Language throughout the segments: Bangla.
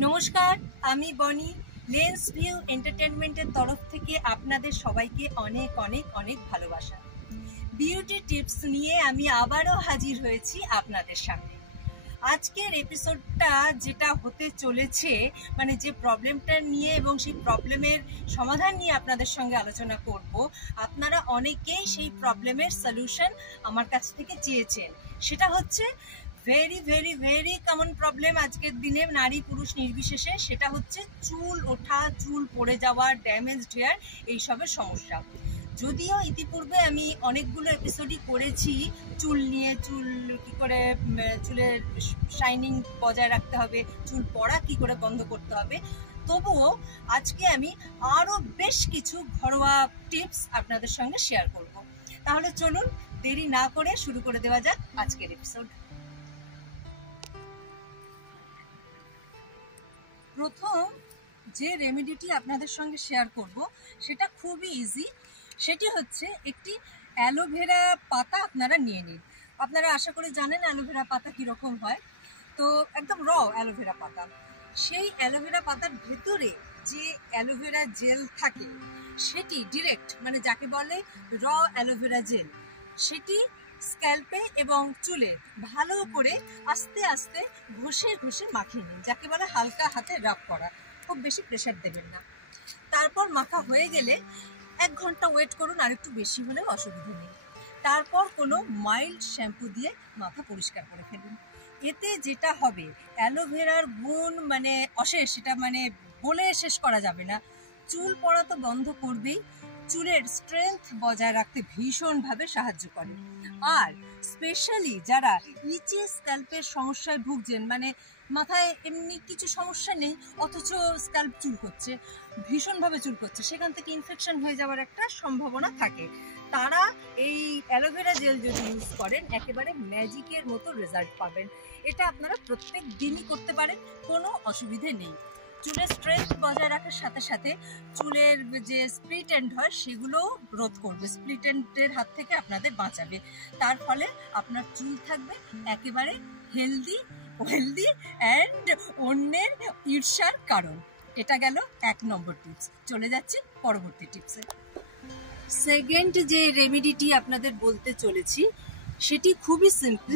নমস্কার, আমি বনি। লেন্স ভিউ এন্টারটেনমেন্টের তরফ থেকে আপনাদের সবাইকে অনেক অনেক অনেক ভালোবাসা। বিউটি টিপস নিয়ে আমি আবারও হাজির হয়েছি আপনাদের সামনে। আজকের এপিসোডটা যেটা হতে চলেছে, মানে যে প্রবলেমটা নিয়ে এবং সেই প্রবলেমের সমাধান নিয়ে আপনাদের সঙ্গে আলোচনা করব, আপনারা অনেকেই সেই প্রবলেমের সলিউশন আমার কাছ থেকে চেয়েছেন। সেটা হচ্ছে very very very common problem আজকের দিনে, নারী পুরুষ নির্বিশেষে। সেটা হচ্ছে চুল ওঠা, চুল পড়ে যাওয়া, ড্যামেজড হেয়ার, এইসবের সমস্যা। যদিও ইতিপূর্বে আমি অনেকগুলো এপিসোডই করেছি চুল নিয়ে, চুল কি করে চুলের শাইনিং বজায় রাখতে হবে, চুল পড়া কি করে বন্ধ করতে হবে, তবুও আজকে আমি আরও বেশ কিছু ঘরোয়া টিপস আপনাদের সঙ্গে শেয়ার করব। তাহলে চলুন দেরি না করে শুরু করে দেওয়া যাক আজকের এপিসোড। প্রথম যে রেমেডিটি আপনাদের সঙ্গে শেয়ার করব সেটা খুবই ইজি। সেটি হচ্ছে একটি অ্যালোভেরা পাতা আপনারা নিয়ে নিন। আপনারা আশা করি জানেন অ্যালোভেরা পাতা কীরকম হয়। তো একদম র অ্যালোভেরা পাতা, সেই অ্যালোভেরা পাতার ভেতরে যে অ্যালোভেরা জেল থাকে সেটি ডিরেক্ট, মানে যাকে বলে র অ্যালোভেরা জেল, সেটি স্ক্যাল্পে এবং চুলে ভালো করে আস্তে আস্তে ঘষে ঘষে মাখিয়ে নিন, যাকে বলে হালকা হাতে রাব করা। খুব বেশি প্রেশার দেবেন না। তারপর মাখা হয়ে গেলে 1 ঘন্টা ওয়েট করুন, আর একটু বেশি হলেও অসুবিধা নেই। তারপর কোনো মাইল্ড শ্যাম্পু দিয়ে মাথা পরিষ্কার করে ফেলুন। এতে যেটা হবে, অ্যালোভেরার গুণ মানে অশেষ, সেটা মানে বলে শেষ করা যাবে না। চুল পড়া তো বন্ধ করবেই, চুলের স্ট্রেংথ বজায় রাখতে ভীষণভাবে সাহায্য করে। আর স্পেশালি যারা ইচি স্ক্যাল্পের সমস্যায় ভুগছেন, মানে মাথায় এমনি কিছু সমস্যা নেই অথচ স্ক্যাল্প চুলকোচ্ছে, ভীষণভাবে চুলকোচ্ছে, সেখান থেকে ইনফেকশন হয়ে যাওয়ার একটা সম্ভাবনা থাকে, তারা এই অ্যালোভেরা জেল যদি ইউজ করেন একেবারে ম্যাজিকের মতো রেজাল্ট পাবেন। এটা আপনারা প্রত্যেক দিনই করতে পারেন, কোনো অসুবিধে নেই। চুলের স্ট্রেংথ বজায় রাখার সাথে সাথে চুলের যে স্প্লিট এন্ড হয় সেগুলোও রোধ করবে, স্প্লিট এন্ডের হাত থেকে আপনাদের বাঁচাবে। তার ফলে আপনার চুল থাকবে একেবারে হেলদি অ্যান্ড অন্যের ঈর্ষার কারণ। এটা গেল 1 নম্বর টিপস। চলে যাচ্ছি পরবর্তী টিপসে। সেকেন্ড যে রেমেডিটি আপনাদের বলতে চলেছি সেটি খুবই সিম্পল।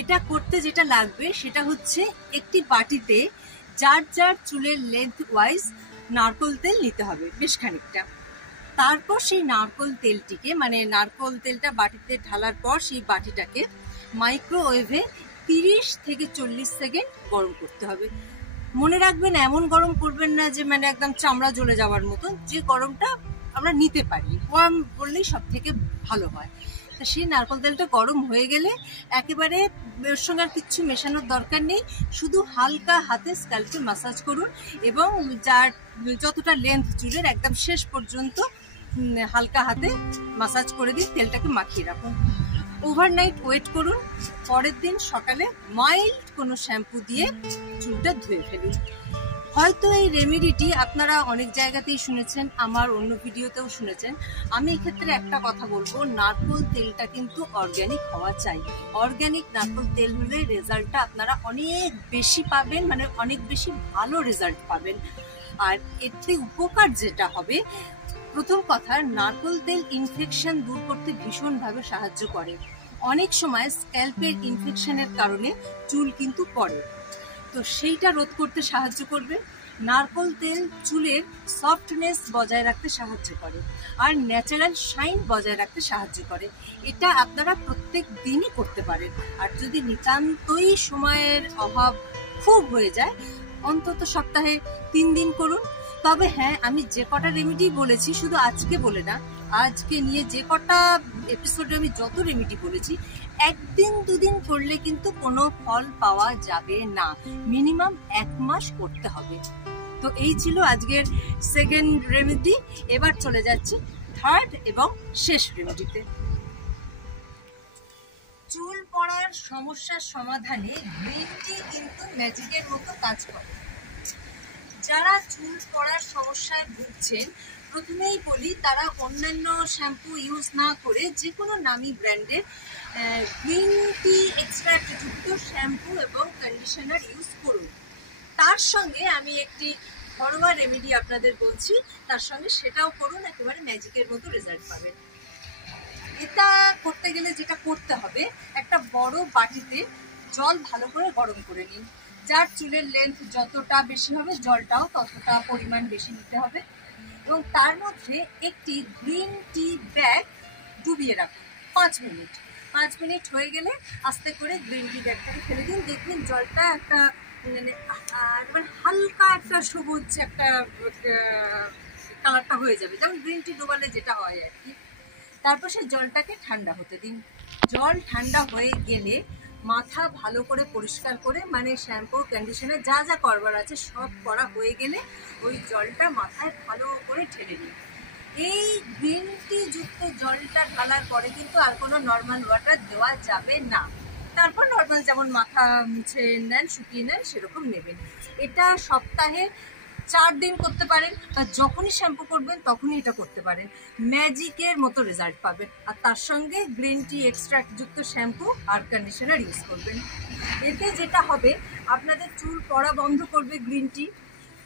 এটা করতে যেটা লাগবে সেটা হচ্ছে একটি বাটিতে যার যার চুলের লেন্থ ওয়াইজ নারকোল তেল নিতে হবে, বেশ খানিকটা। তারপর সেই নারকোল তেলটিকে, মানে নারকোল তেলটা বাটিতে ঢালার পর সেই বাটিটাকে মাইক্রোওয়েভে 30 থেকে 40 সেকেন্ড গরম করতে হবে। মনে রাখবেন, এমন গরম করবেন না যে মানে একদম চামড়া জ্বলে যাওয়ার মতো, যে গরমটা আমরা নিতে পারি, ওয়ার্ম বললেই সব থেকে ভালো হয়। তা সেই নারকোল তেলটা গরম হয়ে গেলে একেবারে এর সঙ্গে আর কিচ্ছু মেশানোর দরকার নেই, শুধু হালকা হাতে স্ক্যাল্পে ম্যাসাজ করুন এবং যার যতটা লেন্থ চুলের একদম শেষ পর্যন্ত হালকা হাতে ম্যাসাজ করে দিন, তেলটাকে মাখিয়ে রাখুন। ওভারনাইট ওয়েট করুন, পরের দিন সকালে মাইল্ড কোনো শ্যাম্পু দিয়ে চুলটা ধুয়ে ফেলুন। হয়তো এই রেমেডিটি আপনারা অনেক জায়গাতেই শুনেছেন, আমার অন্য ভিডিওতেও শুনেছেন। আমি এক্ষেত্রে একটা কথা বলবো, নারকোল তেলটা কিন্তু অর্গ্যানিক হওয়া চাই। অর্গ্যানিক নারকোল তেল হলে রেজাল্টটা আপনারা অনেক বেশি পাবেন, মানে অনেক বেশি ভালো রেজাল্ট পাবেন। আর এতে উপকার যেটা হবে, প্রথম কথা, নারকোল তেল ইনফেকশন দূর করতে ভীষণভাবে সাহায্য করে। অনেক সময় স্ক্যাল্পের ইনফেকশনের কারণে চুল কিন্তু পড়ে, তো সেইটা রোধ করতে সাহায্য করবে। নারকোল তেল চুলের সফটনেস বজায় রাখতে সাহায্য করে আর ন্যাচারাল শাইন বজায় রাখতে সাহায্য করে। এটা আপনারা প্রত্যেক দিনই করতে পারেন। আর যদি নিতান্তই সময়ের অভাব খুব হয়ে যায়, অন্তত সপ্তাহে 3 দিন করুন। তবে হ্যাঁ, আমি যে কটা রেমেডি বলেছি, শুধু আজকে বলে না, আজকে নিয়ে যে কটা এপিসোডে আমি যত রেমেডি বলেছি, 1 দিন 2 দিন করলে কিন্তু কোনো ফল পাওয়া যাবে না, মিনিমাম 1 মাস করতে হবে। তো এই ছিল আজকের সেকেন্ড রেমেডি। এবার চলে যাচ্ছি থার্ড এবং শেষ রেমেডিতে। চুল পড়ার সমস্যার সমাধানে গ্রিন টি কিন্তু ম্যাজিকের মতো কাজ করে। যারা চুল পড়ার সমস্যায় ভুগছেন, প্রথমেই বলি তারা অন্যান্য শ্যাম্পু ইউজ না করে যে কোনো নামি ব্র্যান্ডের গ্রিন টি এক্সট্রাক্ট যুক্ত শ্যাম্পু এবং কন্ডিশনার ইউজ করুন। তার সঙ্গে আমি একটি ঘরোয়া রেমেডি আপনাদের বলছি, তার সঙ্গে সেটাও করুন, একেবারে ম্যাজিকের মতো রেজাল্ট পাবেন। এটা করতে গেলে যেটা করতে হবে, একটা বড় বাটিতে জল ভালো করে গরম করে নিন। যার চুলের লেন্থ যতটা বেশি হবে জলটাও ততটা পরিমাণ বেশি নিতে হবে, এবং তার মধ্যে একটি গ্রিন টি ব্যাগ ডুবিয়ে রাখুন 5 মিনিট। 5 মিনিট হয়ে গেলে আস্তে করে গ্রিন টি ব্যাগটাকে ফেলে দিন। দেখবেন জলটা একটা মানে হালকা একটা সবুজ একটা কালারটা হয়ে যাবে, যেমন গ্রিন টি ডোবালে যেটা হয় আর কি। তারপর সেই জলটাকে ঠান্ডা হতে দিন। জল ঠান্ডা হয়ে গেলে মাথা ভালো করে পরিষ্কার করে, মানে শ্যাম্পু কন্ডিশনার যা যা করবার আছে সব করা হয়ে গেলে ওই জলটা মাথায় ভালো করে ঢেলে দিন। এই গ্রিন টি যুক্ত জলটা ঢালার পরে কিন্তু আর কোনো নর্মাল ওয়াটার দেওয়া যাবে না। তারপর নর্মাল যেমন মাথা মুছে নেন, শুকিয়ে নেন, সেরকম নেবেন। এটা সপ্তাহে 4 দিন করতে পারেন, আর যখনই শ্যাম্পু করবেন তখনই এটা করতে পারেন, ম্যাজিকের মতো রেজাল্ট পাবেন। আর তার সঙ্গে গ্রিন টি এক্সট্রাক্ট যুক্ত শ্যাম্পু আর কন্ডিশনার ইউজ করবেন। এতে যেটা হবে, আপনাদের চুল পড়া বন্ধ করবে গ্রিন টি,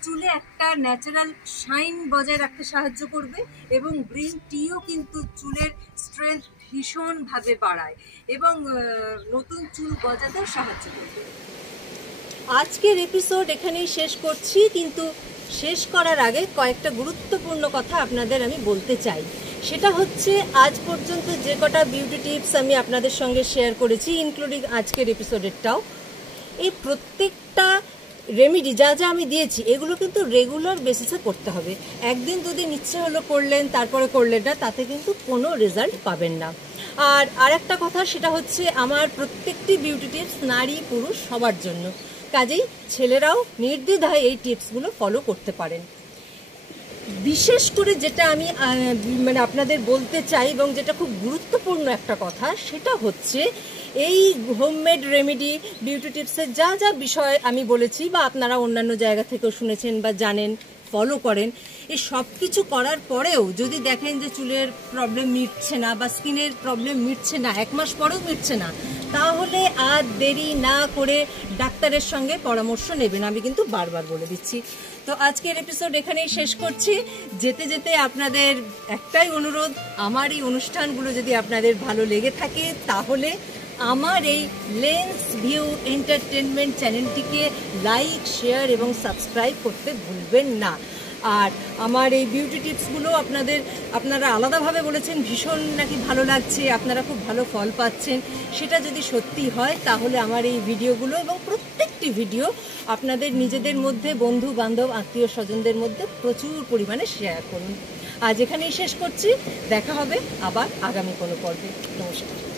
চুলে একটা ন্যাচারাল শাইন বজায় রাখতে সাহায্য করবে, এবং গ্রিন টিও কিন্তু চুলের স্ট্রেংথ ভীষণভাবে বাড়ায় এবং নতুন চুল গজাতেও সাহায্য করবে। আজকের এপিসোড এখানেই শেষ করছি, কিন্তু শেষ করার আগে কয়েকটা গুরুত্বপূর্ণ কথা আপনাদের আমি বলতে চাই। সেটা হচ্ছে, আজ পর্যন্ত যে কটা বিউটি টিপস আমি আপনাদের সঙ্গে শেয়ার করেছি, ইনক্লুডিং আজকের এপিসোডেরটাও, এই প্রত্যেকটা রেমেডি যা যা আমি দিয়েছি এগুলো কিন্তু রেগুলার বেসিসে করতে হবে। একদিন দুদিন ইচ্ছে হলো করলেন, তারপরে করলেন না, তাতে কিন্তু কোনো রেজাল্ট পাবেন না। আর আরেকটা কথা, সেটা হচ্ছে আমার প্রত্যেকটি বিউটি টিপস নারী পুরুষ সবার জন্য, কাজেই ছেলেরাও নির্দ্বিধায় এই টিপসগুলো ফলো করতে পারেন। বিশেষ করে যেটা আমি মানে আপনাদের বলতে চাই এবং যেটা খুব গুরুত্বপূর্ণ একটা কথা, সেটা হচ্ছে এই হোমমেড রেমেডি বিউটি টিপসের যা যা বিষয় আমি বলেছি বা আপনারা অন্যান্য জায়গা থেকেও শুনেছেন বা জানেন, ফলো করেন, এই সব কিছু করার পরেও যদি দেখেন যে চুলের প্রবলেম মিটছে না বা স্কিনের প্রবলেম মিটছে না, 1 মাস পরেও মিটছে না, তাহলে আর দেরি না করে ডাক্তারের সঙ্গে পরামর্শ নেবেন, আমি কিন্তু বারবার বলে দিচ্ছি। তো আজকের এপিসোড এখানেই শেষ করছি। যেতে যেতে আপনাদের একটাই অনুরোধ, আমার এই অনুষ্ঠানগুলো যদি আপনাদের ভালো লেগে থাকে তাহলে আমার এই লেন্স ভিউ এন্টারটেনমেন্ট চ্যানেলটিকে লাইক, শেয়ার এবং সাবস্ক্রাইব করতে ভুলবেন না। আর আমার এই বিউটি টিপসগুলো আপনারা আলাদাভাবে বলেছেন ভীষণ নাকি ভালো লাগছে, আপনারা খুব ভালো ফল পাচ্ছেন। সেটা যদি সত্যি হয় তাহলে আমার এই ভিডিওগুলো এবং প্রত্যেকটি ভিডিও আপনাদের নিজেদের মধ্যে, বন্ধু বান্ধব, আত্মীয় স্বজনদের মধ্যে প্রচুর পরিমাণে শেয়ার করুন। আজ এখানেই শেষ করছি, দেখা হবে আবার আগামী কোনো পর্বে। নমস্কার।